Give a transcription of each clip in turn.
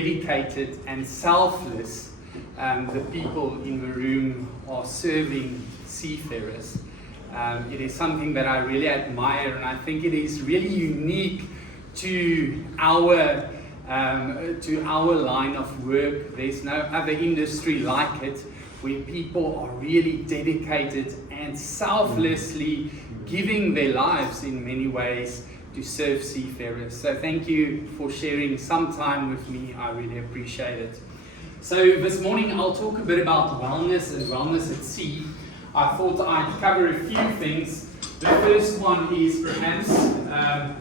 dedicated and selfless the people in the room are serving seafarers. It is something that I really admire, and I think it is really unique to our line of work. There's no other industry like it, where people are really dedicated and selflessly giving their lives in many ways to serve seafarers. So thank you for sharing some time with me. I really appreciate it. So this morning I'll talk a bit about wellness and wellness at sea. I thought I'd cover a few things. The first one is perhaps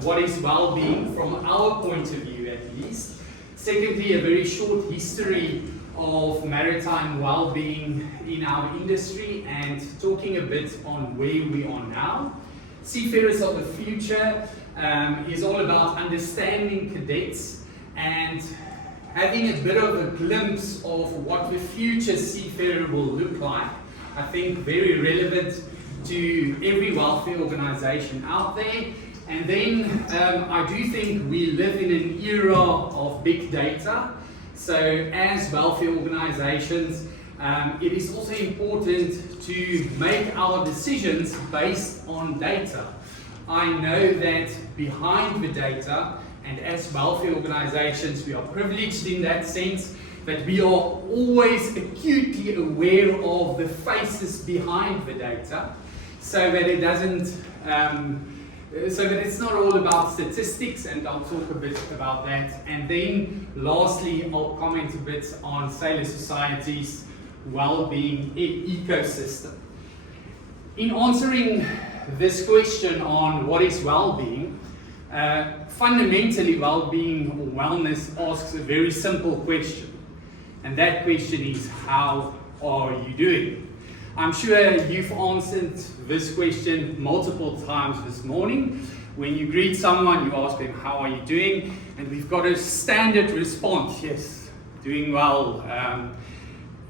what is well-being from our point of view at least. Secondly, a very short history of maritime well-being in our industry and talking a bit on where we are now. Seafarers of the future is all about understanding cadets and having a bit of a glimpse of what the future seafarer will look like. I think very relevant to every welfare organization out there. And then I do think we live in an era of big data. So as welfare organizations, it is also important to make our decisions based on data. I know that behind the data, and as welfare organizations, we are privileged in that sense that we are always acutely aware of the faces behind the data, so that it doesn't, so that it's not all about statistics, and I'll talk a bit about that. And then lastly, I'll comment a bit on Sailor Society's well-being ecosystem. In answering this question on what is well-being, fundamentally well-being or wellness asks a very simple question. And that question is, how are you doing? I'm sure you've answered this question multiple times this morning. When you greet someone, you ask them, how are you doing? And we've got a standard response, yes, doing well.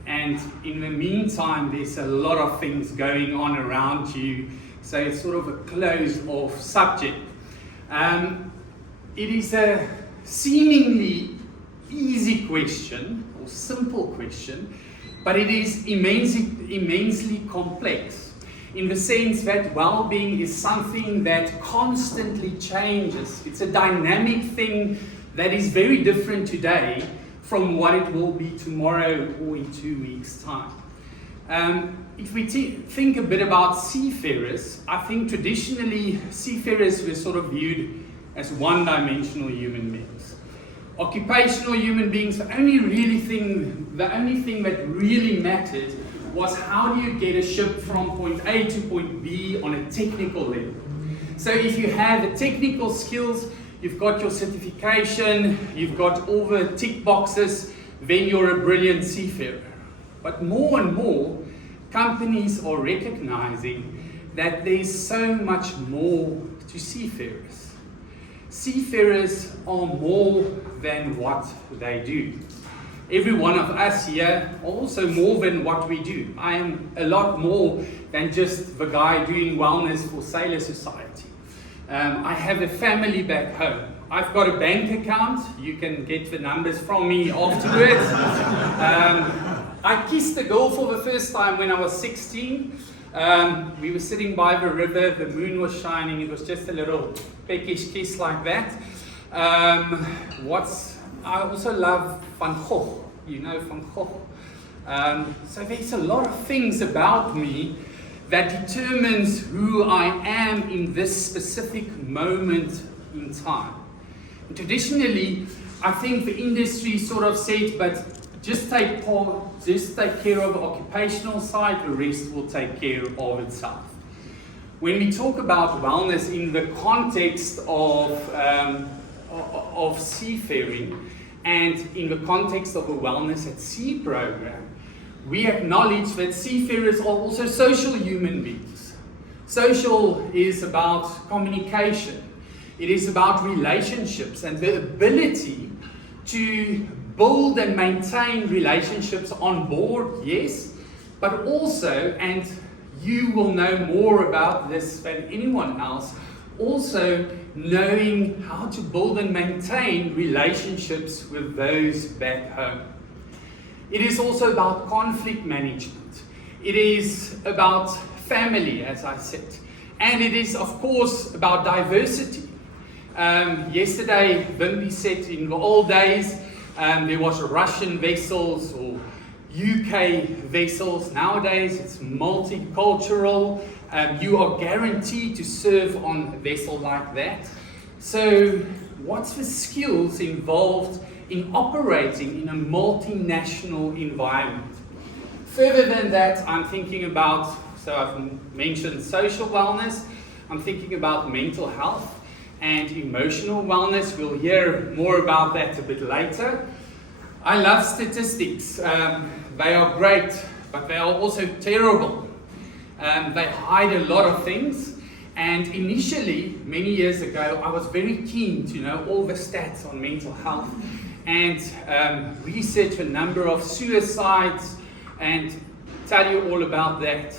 And in the meantime, there's a lot of things going on around you. So it's sort of a closed-off subject. It is a seemingly easy question, or simple question, but it is immensely complex, in the sense that well-being is something that constantly changes. It's a dynamic thing that is very different today from what it will be tomorrow or in 2 weeks' time. If we think a bit about seafarers, I think traditionally seafarers were sort of viewed as one-dimensional human beings. Occupational human beings, the only thing that really mattered was how do you get a ship from point A to point B on a technical level. So if you have the technical skills, you've got your certification, you've got all the tick boxes, then you're a brilliant seafarer. But more and more, companies are recognizing that there's so much more to seafarers. Seafarers are more than what they do. Every one of us here are also more than what we do. I am a lot more than just the guy doing wellness for Sailor Society. I have a family back home. I've got a bank account. You can get the numbers from me afterwards. I kissed a girl for the first time when I was 16. We were sitting by the river, the moon was shining, it was just a little peckish kiss like that. I also love Van Gogh, you know Van Gogh. So there's a lot of things about me that determines who I am in this specific moment in time. And traditionally, I think the industry sort of said, but just take care of the occupational side, the rest will take care of itself. When we talk about wellness in the context of seafaring and in the context of a wellness at sea program, we acknowledge that seafarers are also social human beings. Social is about communication. It is about relationships and the ability to build and maintain relationships on board, yes, but also, and you will know more about this than anyone else, also knowing how to build and maintain relationships with those back home. It is also about conflict management. It is about family, as I said. And it is, of course, about diversity. Yesterday, Wimby said in the old days, there was Russian vessels or UK vessels. Nowadays, it's multicultural. You are guaranteed to serve on a vessel like that. So, what's the skills involved in operating in a multinational environment? Further than that, I'm thinking about, so I've mentioned social wellness, I'm thinking about mental health and emotional wellness. We'll hear more about that a bit later. I love statistics. They are great, but they are also terrible. They hide a lot of things. And initially, many years ago, I was very keen to know all the stats on mental health and research a number of suicides and tell you all about that.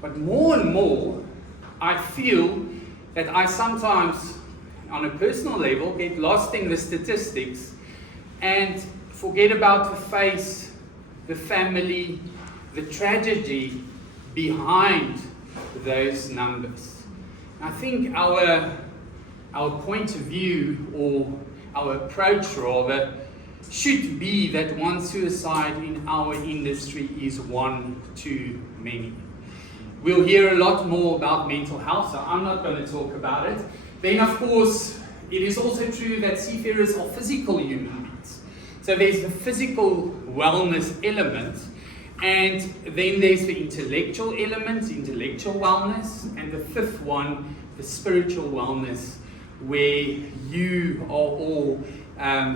But more and more, I feel that I sometimes, on a personal level, get lost in the statistics and forget about the face, the family, the tragedy behind those numbers. I think our point of view, or our approach rather, should be that one suicide in our industry is one too many. We'll hear a lot more about mental health, so I'm not going to talk about it. Then, of course, it is also true that seafarers are physical human beings. So there's the physical wellness element, and then there's the intellectual element, intellectual wellness, and the fifth one, the spiritual wellness, where you are all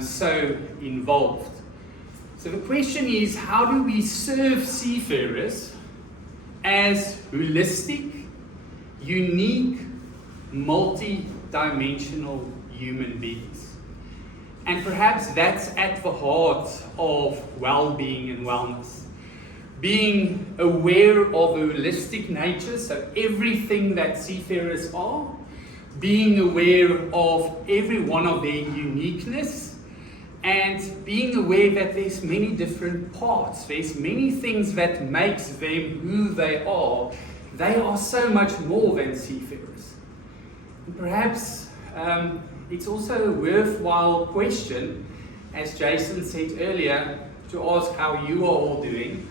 so involved. So the question is, how do we serve seafarers as holistic, unique, multi-dimensional human beings? And perhaps that's at the heart of well-being and wellness. Being aware of a holistic nature, so everything that seafarers are, being aware of every one of their uniqueness, and being aware that there's many different parts, there's many things that makes them who they are. They are so much more than seafarers. And perhaps it's also a worthwhile question, as Jason said earlier, to ask how you are all doing.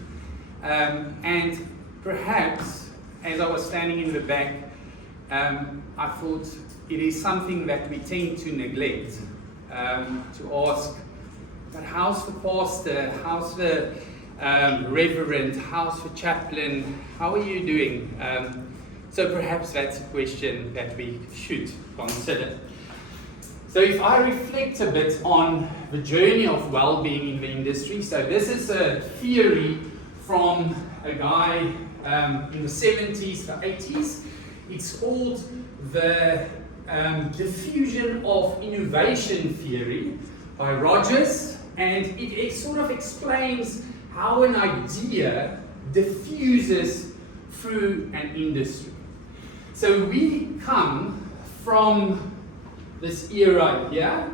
And perhaps, as I was standing in the back, I thought it is something that we tend to neglect, to ask, but how's the pastor, how's the reverend, how's the chaplain, how are you doing? So perhaps that's a question that we should consider. So if I reflect a bit on the journey of well-being in the industry, so this is a theory from a guy in the 70s, the 80s. It's called the diffusion of innovation theory by Rogers, and it sort of explains how an idea diffuses through an industry. So we come from this era here,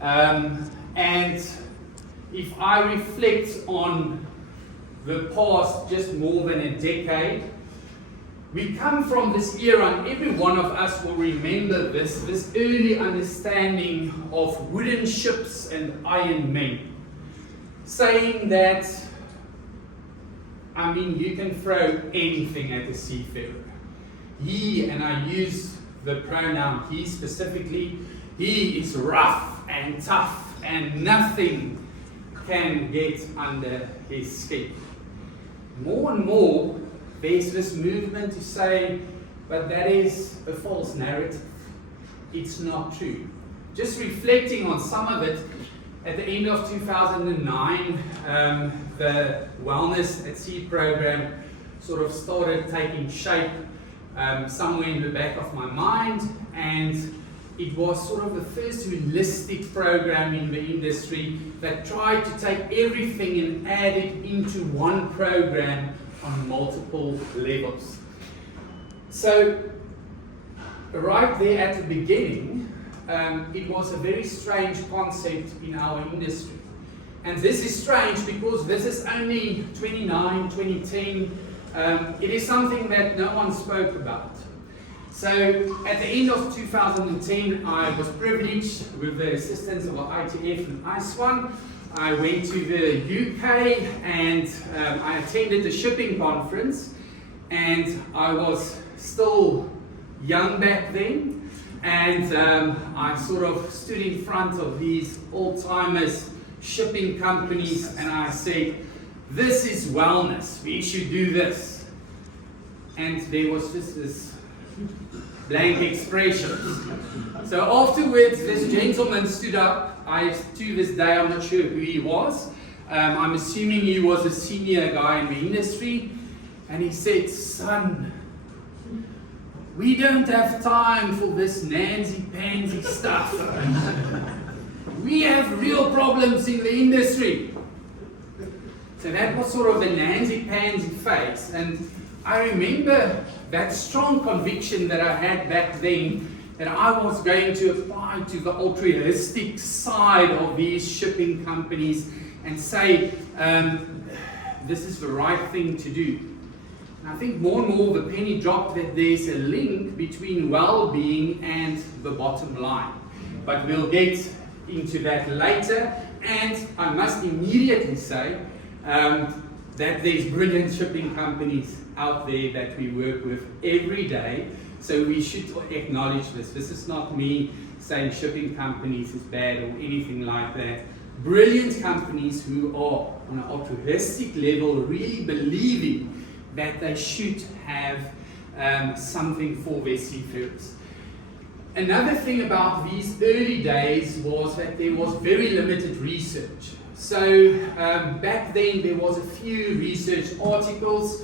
and if I reflect on the past just more than a decade, we come from this era, and every one of us will remember this early understanding of wooden ships and iron men, saying that, I mean, you can throw anything at a seafarer. He, and I use the pronoun he specifically, he is rough and tough, and nothing can get under his skin. More and more, there's this movement to say, but that is a false narrative. It's not true. Just reflecting on some of it, at the end of 2009, the Wellness at Sea program sort of started taking shape somewhere in the back of my mind, and it was sort of the first holistic program in the industry that tried to take everything and add it into one program on multiple levels. So right there at the beginning, it was a very strange concept in our industry. And this is strange because this is only 2010. It is something that no one spoke about. So at the end of 2010, I was privileged with the assistance of ITF and ICMA. I went to the UK and I attended the shipping conference, and I was still young back then, and I sort of stood in front of these old-timers shipping companies and I said, this is wellness, we should do this. And there was just this blank expression. So afterwards, this gentleman stood up. To this day, I'm not sure who he was. I'm assuming he was a senior guy in the industry. And he said, son, we don't have time for this nancy-pansy stuff. We have real problems in the industry. So that was sort of the nancy-pansy phase. And I remember that strong conviction that I had back then, that I was going to apply to the altruistic side of these shipping companies and say, this is the right thing to do. And I think more and more the penny dropped that there's a link between well-being and the bottom line. But we'll get into that later. And I must immediately say that there's brilliant shipping companies out there that we work with every day. So we should acknowledge this. This is not me saying shipping companies is bad or anything like that. Brilliant companies who are on an altruistic level really believing that they should have something for their seafarers. Another thing about these early days was that there was very limited research. So back then there was a few research articles.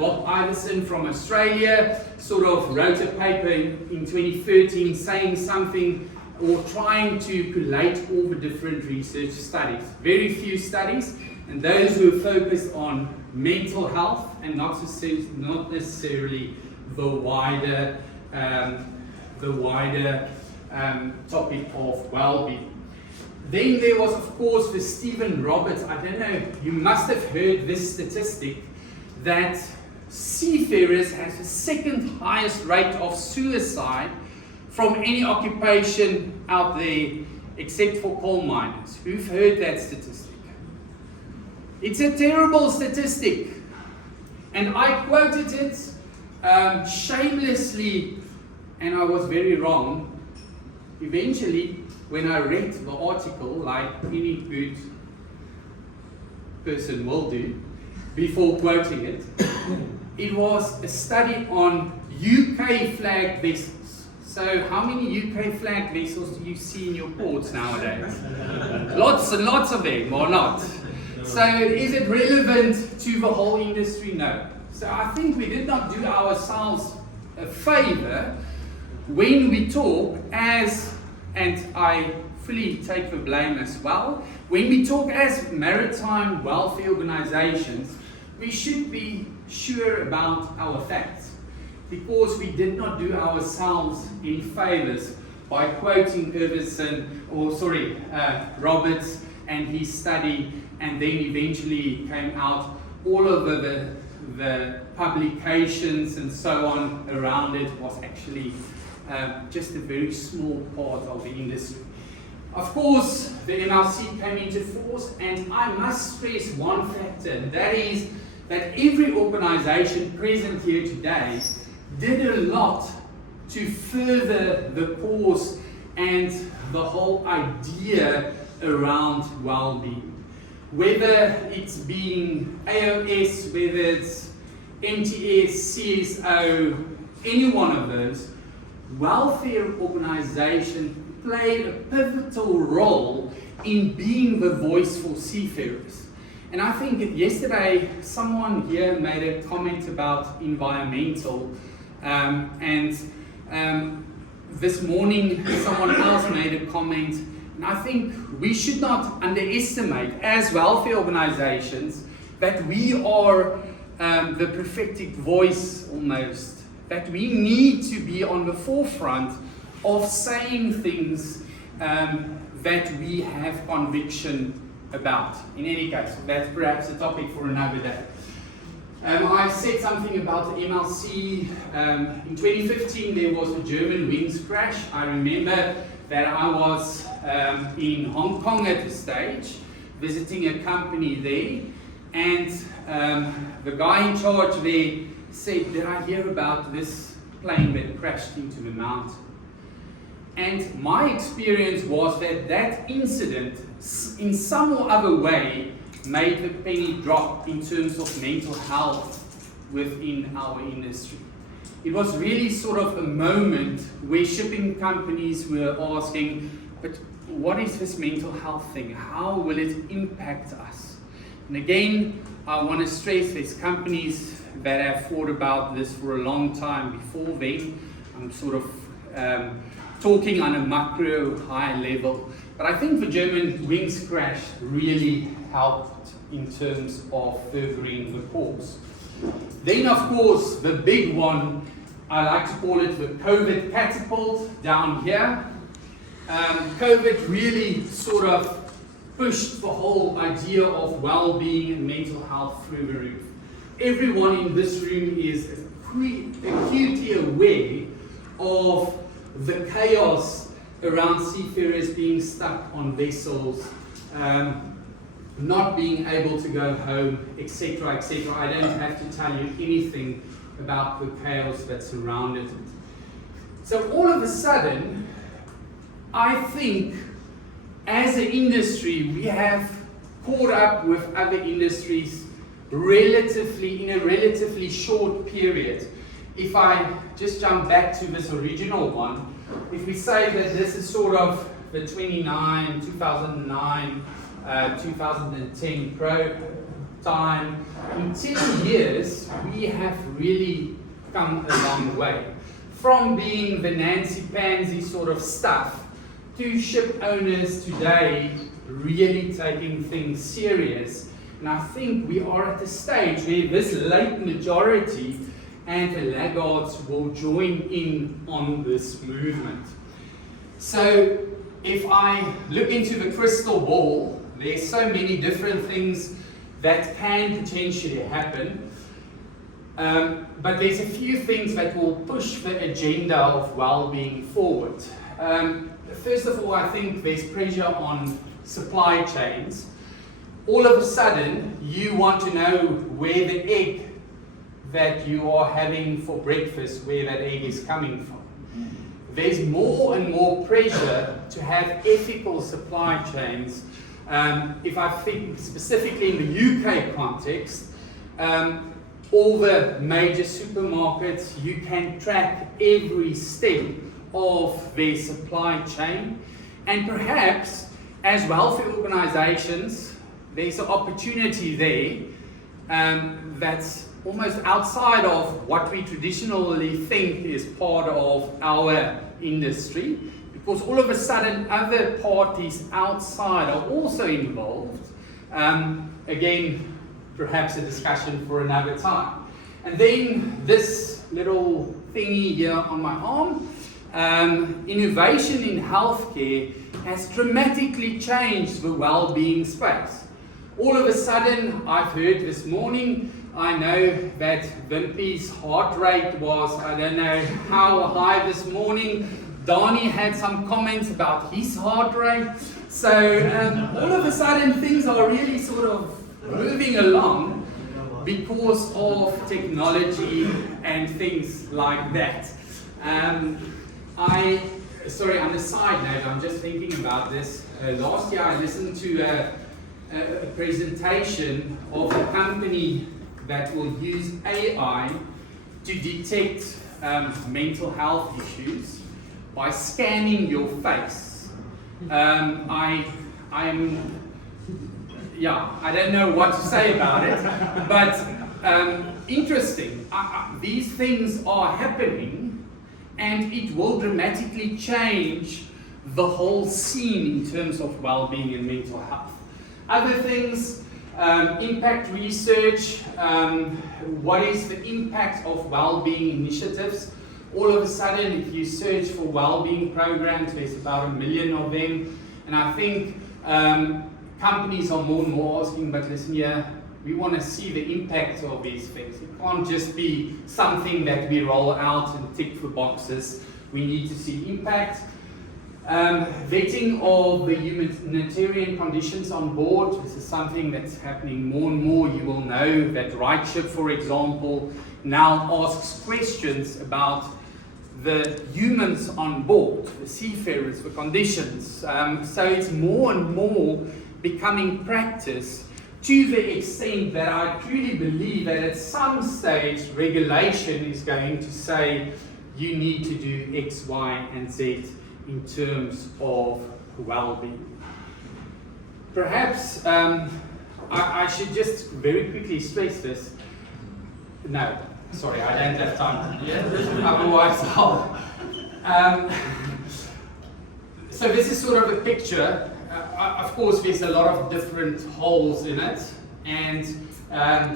Bob Iverson from Australia sort of wrote a paper in 2013 saying something, or trying to collate all the different research studies. Very few studies, and those were focused on mental health and not necessarily the wider topic of well-being. Then there was, of course, the Stephen Roberts. I don't know, you must have heard this statistic, that seafarers have the second highest rate of suicide from any occupation out there except for coal miners. Who've heard that statistic? It's a terrible statistic. And I quoted it shamelessly, and I was very wrong. Eventually, when I read the article, like any good person will do, before quoting it, it was a study on UK flag vessels. So how many UK flag vessels do you see in your ports nowadays? Lots and lots of them, or not? So is it relevant to the whole industry? No. So I think we did not do ourselves a favor when we talk as, and I fully take the blame as well, when we talk as maritime welfare organizations, we should be sure about our facts, because we did not do ourselves any favors by quoting Roberts and his study, and then eventually came out all over the publications and so on around it was actually just a very small part of the industry. Of course, the MLC came into force, and I must stress one factor, and that is that every organization present here today did a lot to further the cause and the whole idea around well-being. Whether it's being AOS, whether it's MTS, CSO, any one of those, welfare organization played a pivotal role in being the voice for seafarers. And I think yesterday someone here made a comment about environmental, and this morning someone else made a comment, and I think we should not underestimate, as welfare organizations, that we are the prophetic voice almost that we need to be on the forefront of saying things that we have conviction about. In any case, that's perhaps a topic for another day. I said something about the MLC. In 2015, there was a German wings crash. I remember that I was in Hong Kong at the stage, visiting a company there, and the guy in charge there said, "Did I hear about this plane that crashed into the mountain?" And my experience was that that incident, in some or other way, made the penny drop in terms of mental health within our industry. It was really sort of a moment where shipping companies were asking, but what is this mental health thing? How will it impact us? And again, I want to stress there's companies that have thought about this for a long time before then. I'm sort of talking on a macro high level. But I think the German wings crash really helped in terms of furthering the cause. Then, of course, the big one, I like to call it the COVID catapult down here. COVID really sort of pushed the whole idea of well-being and mental health through the roof. Everyone in this room is acutely aware of the chaos around seafarers being stuck on vessels, not being able to go home, etc., etc. I don't have to tell you anything about the chaos that surrounded it. So all of a sudden, I think as an industry, we have caught up with other industries in a relatively short period. If I just jump back to this original one, if we say that this is sort of the 2009, 2010 time, in 10 years, we have really come a long way. From being the Nancy Pansy sort of stuff, to ship owners today really taking things serious. And I think we are at the stage where this late majority and the laggards will join in on this movement. So if I look into the crystal ball, there's so many different things that can potentially happen. But there's a few things that will push the agenda of well-being forward. First of all, I think there's pressure on supply chains. All of a sudden, you want to know where the egg that you are having for breakfast, where that egg is coming from. There's more and more pressure to have ethical supply chains. If I think specifically in the UK context, all the major supermarkets, you can track every step of their supply chain. And perhaps as welfare organizations, there's an opportunity there that's almost outside of what we traditionally think is part of our industry, because all of a sudden other parties outside are also involved. Again, perhaps a discussion for another time. And then this little thingy here on my arm, innovation in healthcare has dramatically changed the well-being space. All of a sudden, I've heard this morning, I know that Wimpy's heart rate was, I don't know how high this morning. Donnie had some comments about his heart rate. So all of a sudden, things are really sort of moving along because of technology and things like that. On the side note, I'm just thinking about this. Last year I listened to a presentation of a company that will use AI to detect mental health issues by scanning your face. I don't know what to say about it, but interesting. These things are happening, and it will dramatically change the whole scene in terms of well-being and mental health. Other things, Impact research, what is the impact of well-being initiatives? All of a sudden, if you search for well-being programs, there's about 1 million of them. And I think companies are more and more asking, but listen here, we want to see the impact of these things. It can't just be something that we roll out and tick for boxes. We need to see impact. Vetting of the humanitarian conditions on board. This is something that's happening more and more. You will know that RightShip, for example, now asks questions about the humans on board, the seafarers, the conditions. So it's more and more becoming practice, to the extent that I truly believe that at some stage regulation is going to say you need to do X, Y, and Z in terms of well-being. Perhaps I should just very quickly stress this. No, sorry, I don't have time. Otherwise, so this is sort of a picture. Of course, there's a lot of different holes in it, and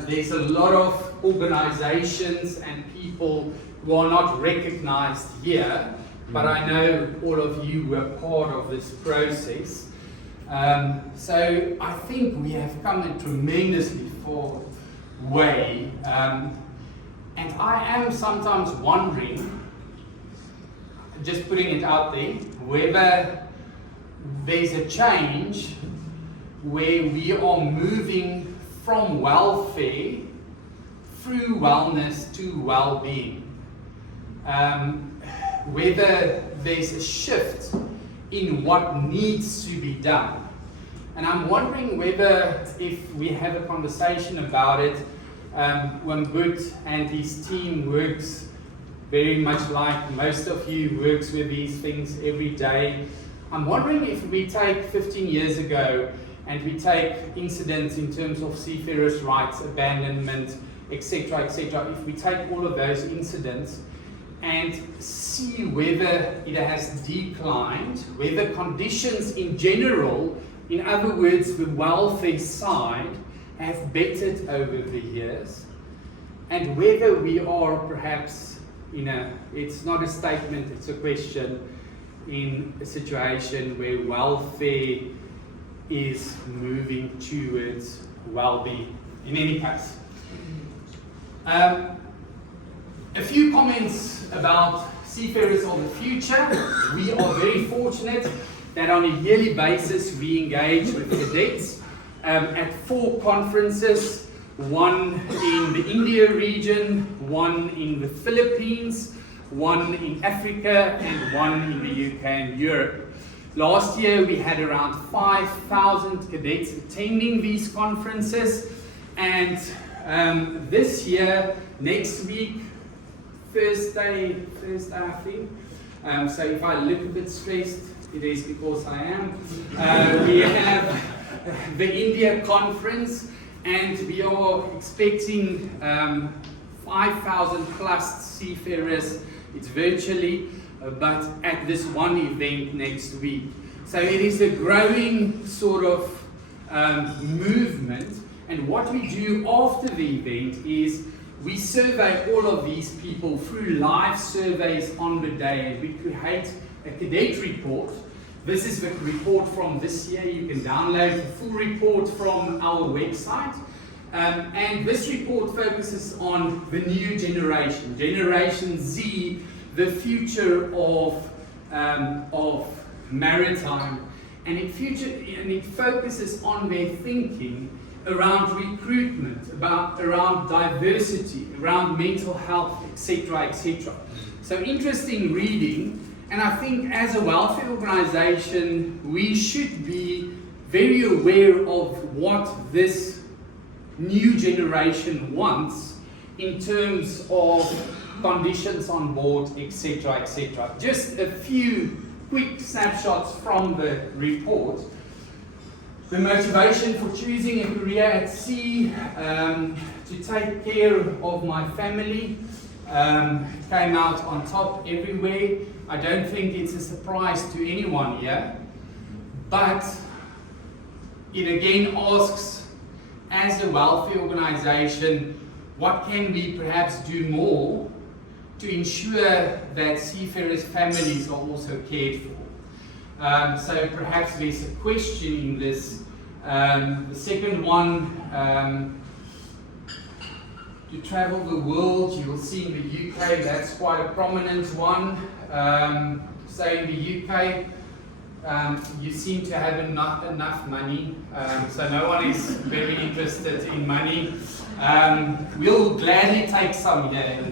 there's a lot of organizations and people who are not recognized here, but I know all of you were part of this process. So I think we have come a tremendously far way, and I am sometimes wondering, just putting it out there, whether there's a change where we are moving from welfare through wellness to well-being. Whether there's a shift in what needs to be done. And I'm wondering whether, if we have a conversation about it, when Boot and his team works very much like most of you works with these things every day. I'm wondering if we take 15 years ago and we take incidents in terms of seafarers' rights, abandonment, etc., if we take all of those incidents and see whether it has declined, whether conditions in general, in other words, the welfare side, have bettered over the years, and whether we are perhaps, it's not a statement, it's a question, in a situation where welfare is moving towards well-being. In any case, a few comments about seafarers of the future. We are very fortunate that on a yearly basis we engage with cadets at 4 conferences, one in the India region, one in the Philippines, one in Africa, and one in the UK and Europe. Last year we had around 5,000 cadets attending these conferences, and this year, next week, Thursday I think, so if I look a bit stressed, it is because I am. We have the India conference, and we are expecting 5,000 plus seafarers. It's virtually, but at this one event next week. So it is a growing sort of movement, and what we do after the event is we survey all of these people through live surveys on the day, and we create a cadet report. This is the report from this year. You can download the full report from our website. And this report focuses on the new generation, Generation Z, the future of maritime, and it focuses on their thinking around recruitment, around diversity, around mental health, etc., etc. So interesting reading, and I think as a welfare organization, we should be very aware of what this new generation wants in terms of conditions on board, etc., etc. Just a few quick snapshots from the report. The motivation for choosing a career at sea, to take care of my family, came out on top everywhere. I don't think it's a surprise to anyone here, but it again asks as a welfare organization, what can we perhaps do more to ensure that seafarers' families are also cared for? So perhaps there's a question in this. The second one, to travel the world, you will see in the UK, that's quite a prominent one. So in the UK, you seem to have enough money, so no one is very interested in money. We'll gladly take some here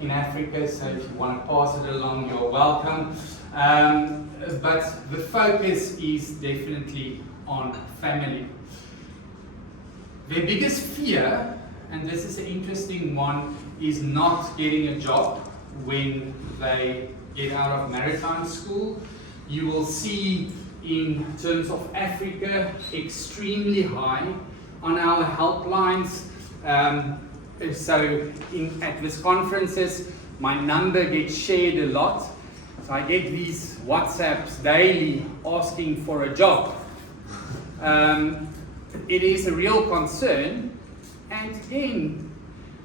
in Africa, so if you want to pass it along, you're welcome. But the focus is definitely on family. Their biggest fear, and this is an interesting one, is not getting a job when they get out of maritime school. You will see in terms of Africa, extremely high on our helplines. So at these conferences, my number gets shared a lot. So I get these WhatsApps daily asking for a job. It is a real concern. And again,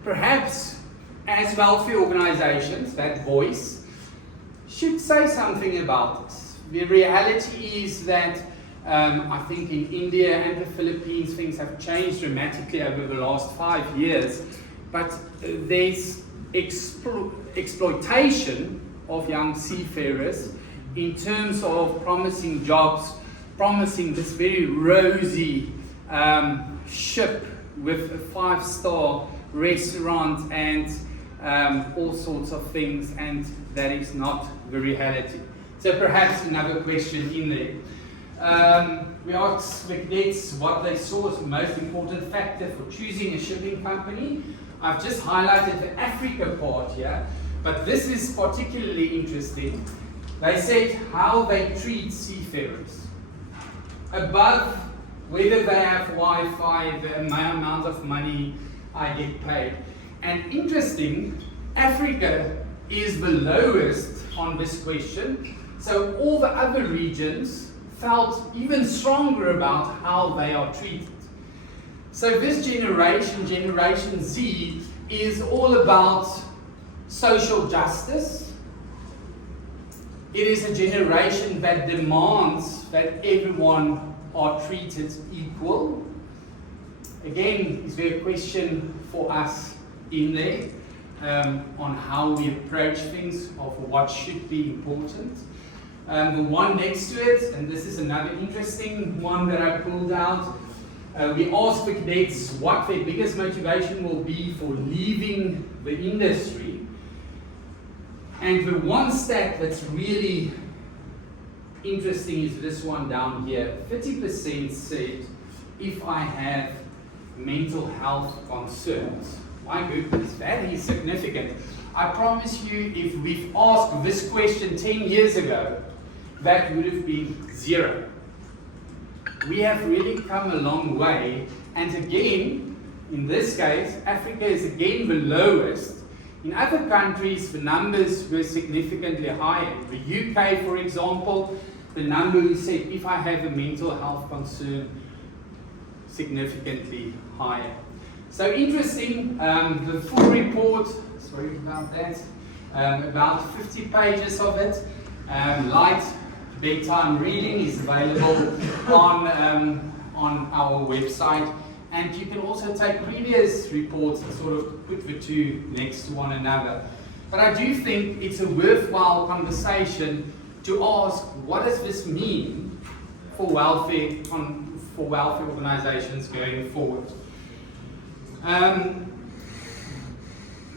perhaps as welfare organizations, that voice should say something about this. The reality is that I think in India and the Philippines, things have changed dramatically over the last 5 years. But there's exploitation of young seafarers in terms of promising jobs, promising this very rosy ship with a 5-star restaurant and all sorts of things, and that is not the reality. So perhaps another question in there. We asked the cadets what they saw as the most important factor for choosing a shipping company. I've just highlighted the Africa part here, but this is particularly interesting. They said how they treat seafarers. Above whether they have Wi-Fi, the amount of money I get paid. And interesting, Africa is the lowest on this question. So all the other regions felt even stronger about how they are treated. So this generation, Generation Z, is all about social justice. It is a generation that demands that everyone are treated equal. Again, is there a question for us in there on how we approach things, of what should be important? The one next to it, and this is another interesting one that I pulled out, we asked the cadets what their biggest motivation will be for leaving the industry. And the one stat that's really interesting is this one down here. 30% said, if I have mental health concerns. My goodness, that is significant. I promise you, if we've asked this question 10 years ago, that would have been 0. We have really come a long way, and again, in this case, Africa is again the lowest. In other countries, the numbers were significantly higher. The UK, for example, the number we said, if I have a mental health concern, significantly higher. So interesting, the full report, sorry about that, about 50 pages of it, light bedtime reading is available on our website, and you can also take previous reports and sort of put the two next to one another. But I do think it's a worthwhile conversation to ask, what does this mean for welfare organizations going forward?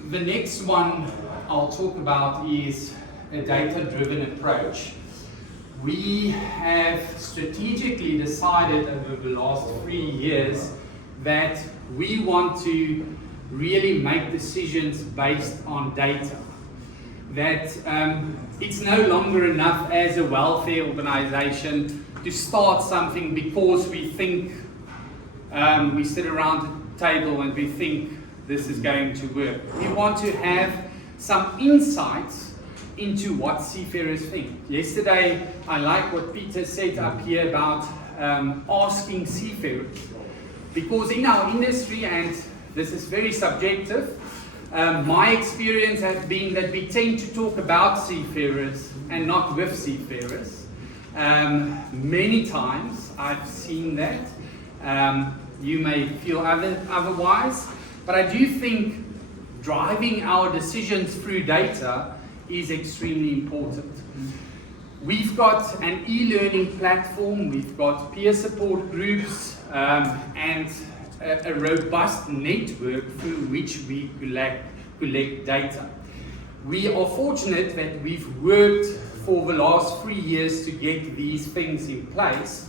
The next one I'll talk about is a data-driven approach. We have strategically decided over the last 3 years that we want to really make decisions based on data. That it's no longer enough as a welfare organization to start something because we think, we sit around the table and we think this is going to work. We want to have some insights into what seafarers think. Yesterday, I like what Peter said up here about asking seafarers. Because in our industry, and this is very subjective, my experience has been that we tend to talk about seafarers and not with seafarers. Many times I've seen that. You may feel otherwise, but I do think driving our decisions through data is extremely important. We've got an e-learning platform, we've got peer support groups, and a robust network through which we collect data. We are fortunate that we've worked for the last 3 years to get these things in place,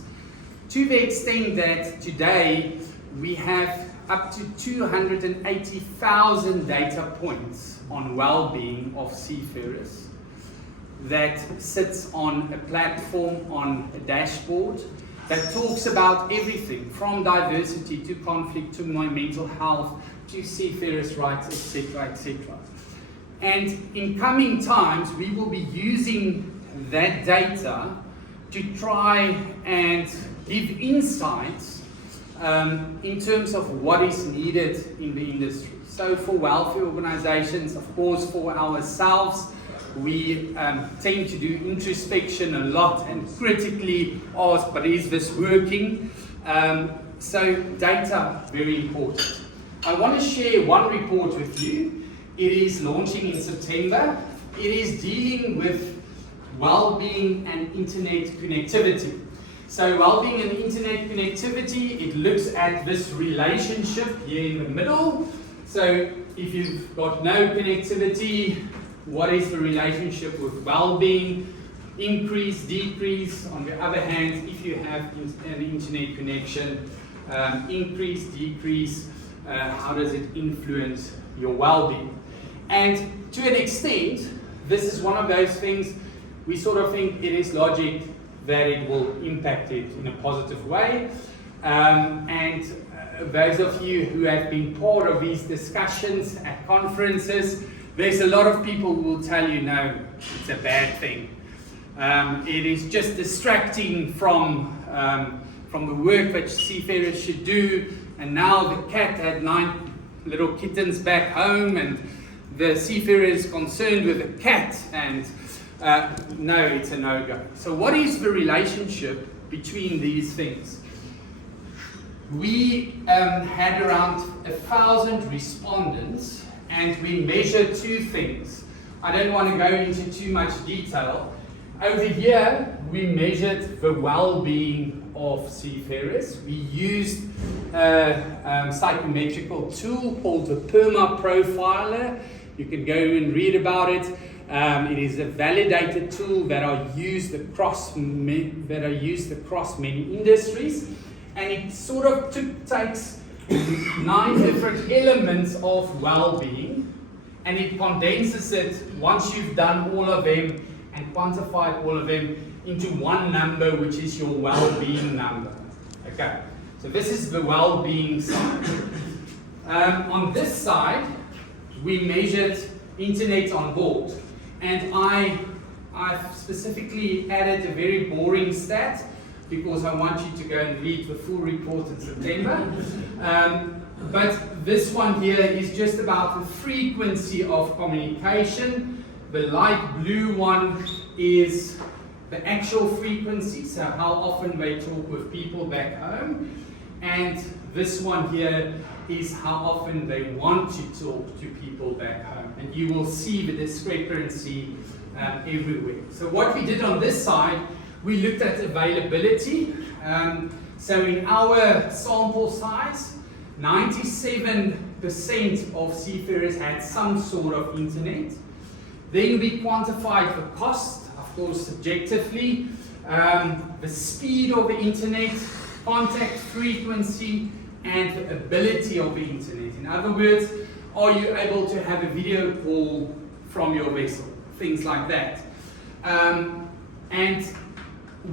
to the extent that today we have up to 280,000 data points on well-being of seafarers that sits on a platform, on a dashboard, that talks about everything from diversity to conflict to my mental health to seafarers' rights, etc., etc. And in coming times, we will be using that data to try and give insights in terms of what is needed in the industry. So for welfare organizations, of course, for ourselves, we tend to do introspection a lot and critically ask, but is this working? So data, very important. I want to share one report with you. It is launching in September. It is dealing with well-being and internet connectivity. So well-being and internet connectivity, it looks at this relationship here in the middle. So if you've got no connectivity, what is the relationship with well-being? Increase, decrease. On the other hand, if you have an internet connection, increase, decrease, how does it influence your well-being? And to an extent, this is one of those things we sort of think it is logic that it will impact it in a positive way. And those of you who have been part of these discussions at conferences, there's a lot of people who will tell you, no, it's a bad thing. It is just distracting from the work that seafarers should do. And now the cat had 9 little kittens back home, and the seafarer is concerned with the cat, and no, it's a no-go. So what is the relationship between these things? We had around 1,000 respondents, and we measured 2 things. I don't want to go into too much detail. Over here, we measured the well-being of seafarers. We used a psychometrical tool called the PERMA Profiler. You can go and read about it. It is a validated tool that are used across many industries, and it sort of takes 9 different elements of well-being, and it condenses it once you've done all of them and quantified all of them into one number, which is your well-being number. Okay, so this is the well-being side. On this side, we measured internet on board, and I've specifically added a very boring stat because I want you to go and read the full report in September. But this one here is just about the frequency of communication. The light blue one is the actual frequency, so how often they talk with people back home. And this one here is how often they want to talk to people back home. And you will see the discrepancy everywhere. So what we did on this side, we looked at availability. So in our sample size, 97% of seafarers had some sort of internet. Then we quantified the cost, of course subjectively, the speed of the internet, contact frequency, and the ability of the internet. In other words, are you able to have a video call from your vessel? Things like that. And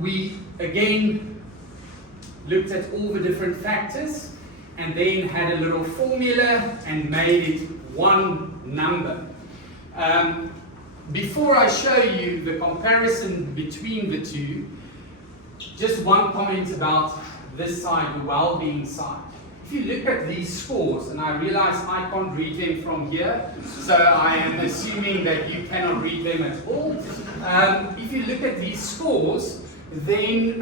we again looked at all the different factors and then had a little formula and made it one number. Before I show you the comparison between the two, just one comment about this side, the well-being side. if you look at these scores, and I realize I can't read them from here, so I am assuming that you cannot read them at all. If you look at these scores, then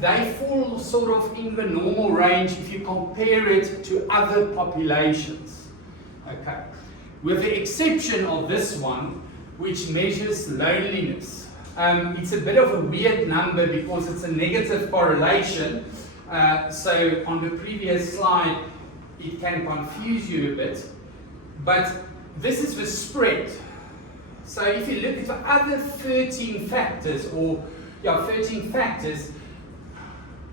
they fall sort of in the normal range if you compare it to other populations. Okay, with the exception of this one, which measures loneliness. It's a bit of a weird number because it's a negative correlation. So on the previous slide, it can confuse you a bit. But this is the spread. So if you look at the other 13 factors, 13 factors,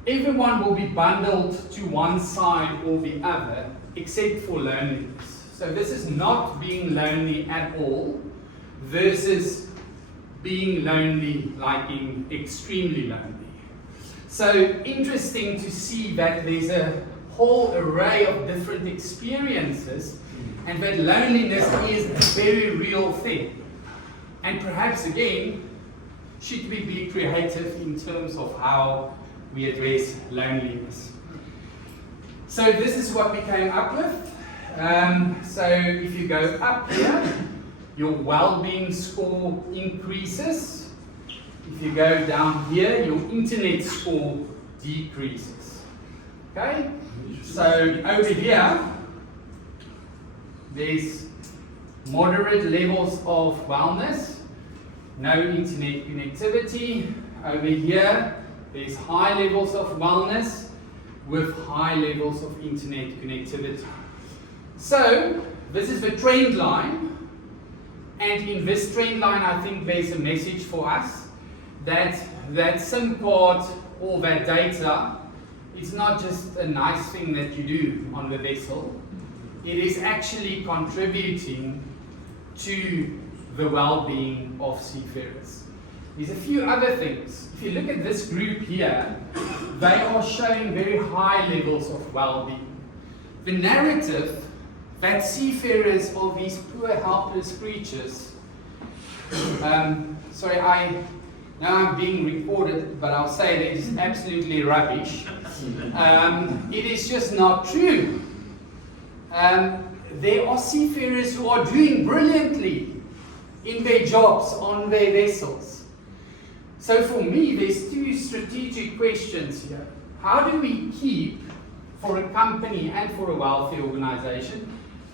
everyone will be bundled to one side or the other, except for loneliness. So this is not being lonely at all, versus being lonely, like in extremely lonely. So interesting to see that there's a whole array of different experiences, and that loneliness is a very real thing. And perhaps again, should we be creative in terms of how we address loneliness? So this is what we came up with. So if you go up here, your well-being score increases. If you go down here, your internet score decreases. Okay? So over here, there's moderate levels of wellness, no internet connectivity. Over here, there's high levels of wellness with high levels of internet connectivity. So this is the trend line. And in this trend line, I think there's a message for us that SIM card or that data is not just a nice thing that you do on the vessel. It is actually contributing to the well-being of seafarers. There's a few other things. If you look at this group here, they are showing very high levels of well-being. The narrative that seafarers are these poor, helpless creatures. Now I'm being recorded, but I'll say that it's absolutely rubbish. It is just not true. There are seafarers who are doing brilliantly in their jobs on their vessels. So for me, there's two strategic questions here. How do we keep, for a company and for a wealthy organization,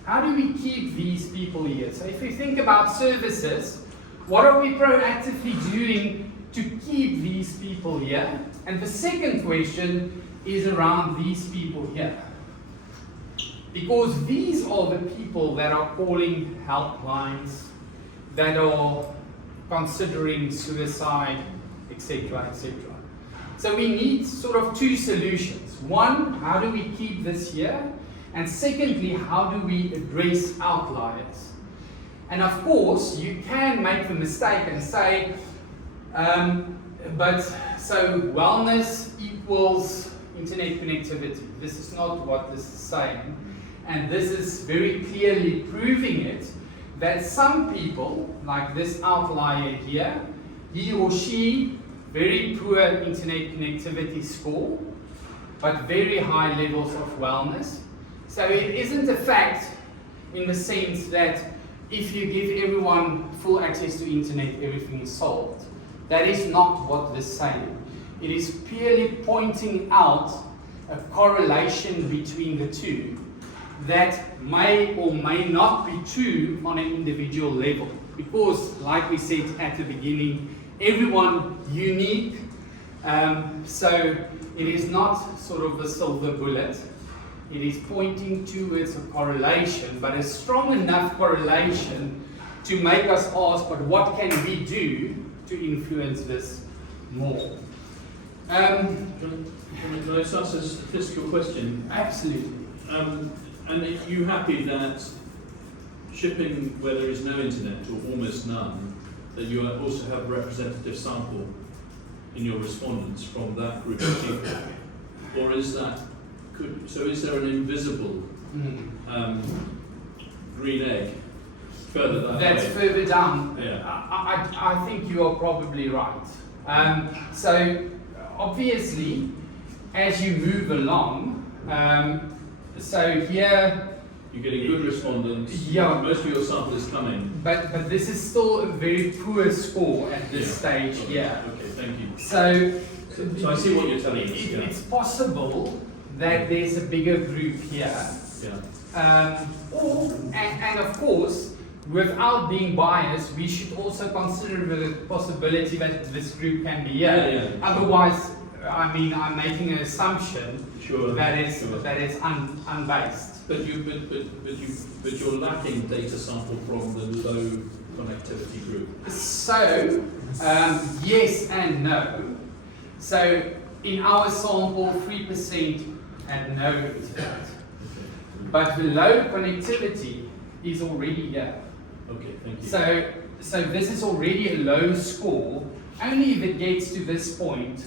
how do we keep these people here? So if we think about services, what are we proactively doing to keep these people here? And the second question is around these people here. Because these are the people that are calling helplines, that are considering suicide, etc., etc. So we need sort of two solutions. One, how do we keep this here? And secondly, how do we address outliers? And of course, you can make the mistake and say, but so wellness equals internet connectivity. This is not what this is saying. And this is very clearly proving it, that some people, like this outlier here, he or she, very poor internet connectivity score, but very high levels of wellness. So it isn't a fact in the sense that if you give everyone full access to internet, everything is solved. That is not what this is saying. It is purely pointing out a correlation between the two that may or may not be true on an individual level. Because, like we said at the beginning, everyone unique. So it is not sort of the silver bullet. It is pointing towards a correlation, but a strong enough correlation to make us ask, but what can we do to influence this more? Can I ask a statistical question? Absolutely. And are you happy that shipping where there is no internet or almost none, that you also have a representative sample in your respondents from that group of people? Or is that, so is there an invisible green egg further that That's way? further down. Yeah. I think you are probably right. So obviously, as you move along, So here, You're getting good respondents. Yeah. Most of your sample is coming. but this is still a very poor score at this stage here. Okay, thank you. So So I see what you're telling us. it's possible that there's a bigger group here. Yeah. And of course, without being biased, we should also consider the possibility that this group can be here. Yeah. Otherwise, I mean, I'm making an assumption Sure. that is Sure. unbased. But you're lacking data sample from the low connectivity group. So, yes and no. So, in our sample, 3% had no internet. But the low connectivity is already here. Okay, thank you. So this is already a low score. Only if it gets to this point,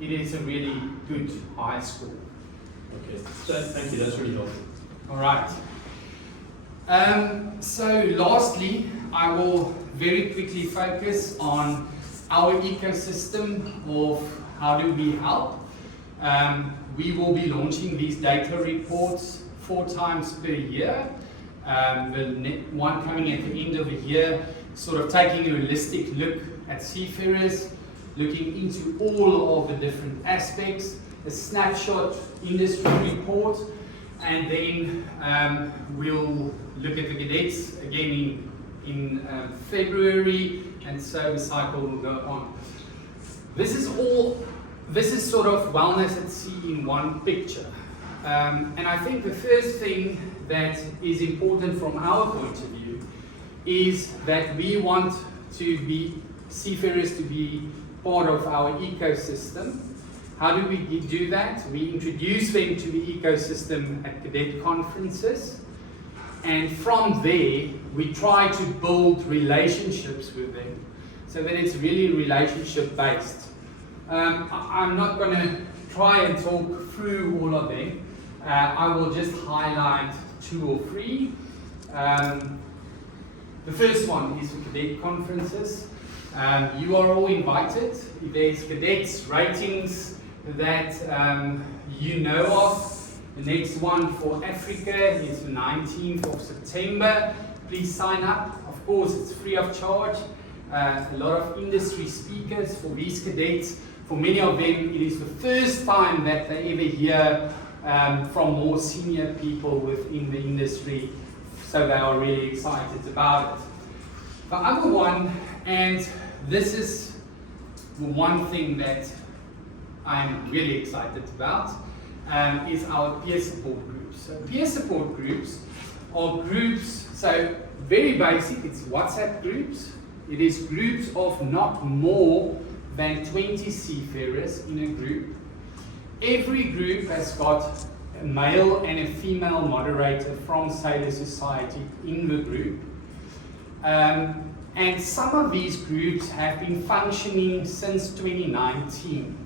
it is a really good high score. Okay, so thank you. That's really helpful. All right. So lastly, I will very quickly focus on our ecosystem of how do we help. We will be launching these data reports 4 times per year. The one coming at the end of the year, sort of taking a holistic look at seafarers, looking into all of the different aspects, a snapshot industry report, and then we'll look at the cadets again in February, and so the cycle will go on. This is sort of wellness at sea in one picture. And I think the first thing that is important from our point of view is that we want seafarers to be part of our ecosystem. How do we do that? We introduce them to the ecosystem at cadet conferences, and from there we try to build relationships with them so that it's really relationship based. I'm not going to try and talk through all of them. I will just highlight 2 or 3. The first one is the cadet conferences. You are all invited. If there's cadets ratings that you know of, the next one for Africa is the 19th of September. Please sign up. Of course, it's free of charge. A lot of industry speakers for these cadets. For many of them, it is the first time that they ever hear from more senior people within the industry, so they are really excited about it. The other one, and this is the one thing that I'm really excited about, is our peer support groups. So peer support groups are groups, so very basic, it's WhatsApp groups. It is groups of not more than 20 seafarers in a group. Every group has got a male and a female moderator from Sailor Society in the group. And some of these groups have been functioning since 2019.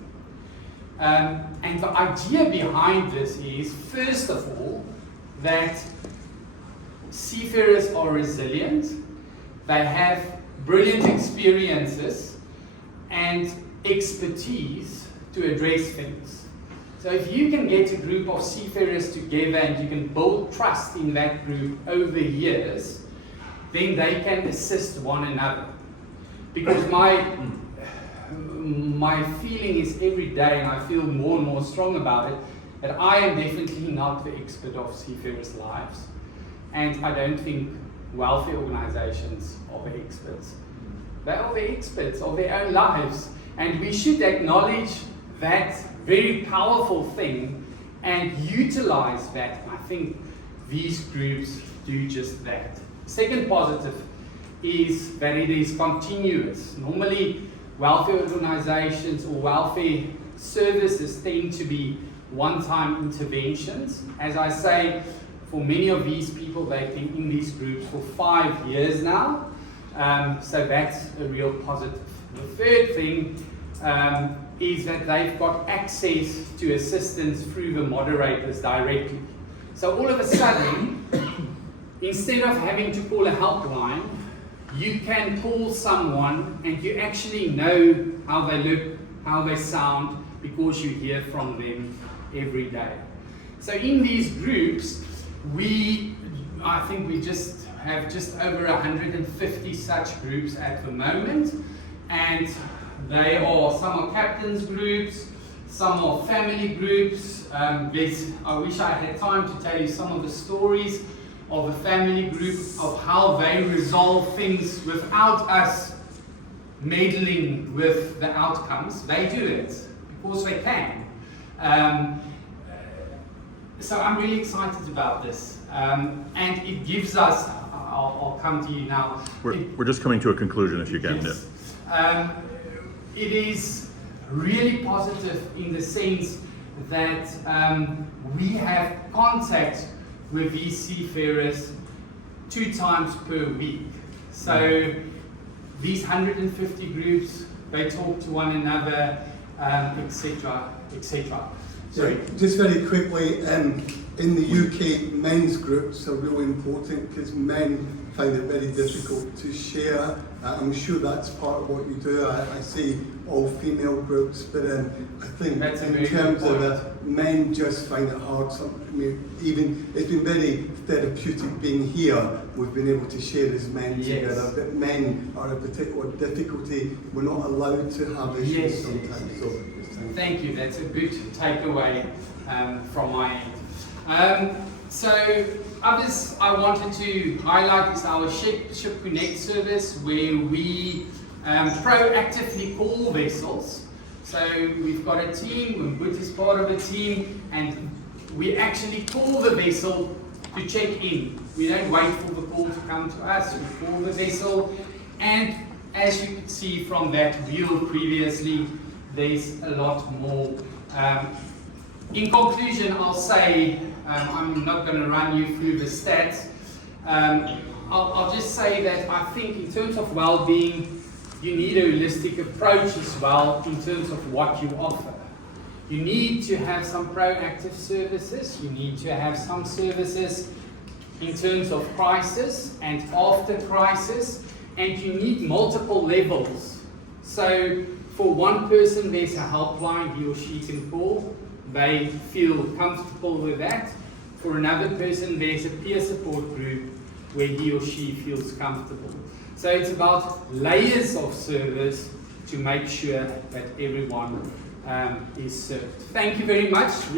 And the idea behind this is, first of all, that seafarers are resilient, they have brilliant experiences and expertise to address things. So if you can get a group of seafarers together and you can build trust in that group over years, then they can assist one another. Because my feeling is every day, and I feel more and more strong about it, that I am definitely not the expert of seafarers' lives. And I don't think welfare organizations are the experts. They are the experts of their own lives. And we should acknowledge that very powerful thing and utilize that. I think these groups do just that. Second positive is that it is continuous. Normally, welfare organizations or welfare services tend to be one-time interventions. As I say, for many of these people, they've been in these groups for 5 years now. So that's a real positive. The third thing is that they've got access to assistance through the moderators directly. So all of a sudden, instead of having to call a helpline, you can call someone and you actually know how they look, how they sound, because you hear from them every day. So in these groups, I think we have just over 150 such groups at the moment, and some are captains groups, some are family groups. I wish I had time to tell you some of the stories of a family group, of how they resolve things without us meddling with the outcomes. They do it because they can. So I'm really excited about this, and it gives us, I'll come to you now. We're just coming to a conclusion if you can. Yes. It is really positive in the sense that we have contact with these seafarers 2 times per week. So these 150 groups, they talk to one another, etc., etc. So just very quickly, in the UK, men's groups are really important because men find it very difficult to share. I'm sure that's part of what you do. I see all female groups, but I think That's in terms of men just find it hard. Even it's been very therapeutic being here. We've been able to share as men together, but men are a particular difficulty. We're not allowed to have issues sometimes. So, thank you. That's a good takeaway from my end. So others I wanted to highlight is our Ship Connect service, where we proactively call vessels. So we've got a team, Mbut is part of a team, and we actually call the vessel to check in. We don't wait for the call to come to us, we call the vessel, and as you could see from that view previously, there's a lot more. In conclusion, I'll say, I'm not going to run you through the stats. I'll just say that I think in terms of well-being, you need a holistic approach as well in terms of what you offer. You need to have some proactive services, you need to have some services in terms of crisis and after crisis, and you need multiple levels. So for one person, there's a helpline he or she can call. They feel comfortable with that. For another person, there's a peer support group where he or she feels comfortable. So it's about layers of service to make sure that everyone is served. Thank you very much.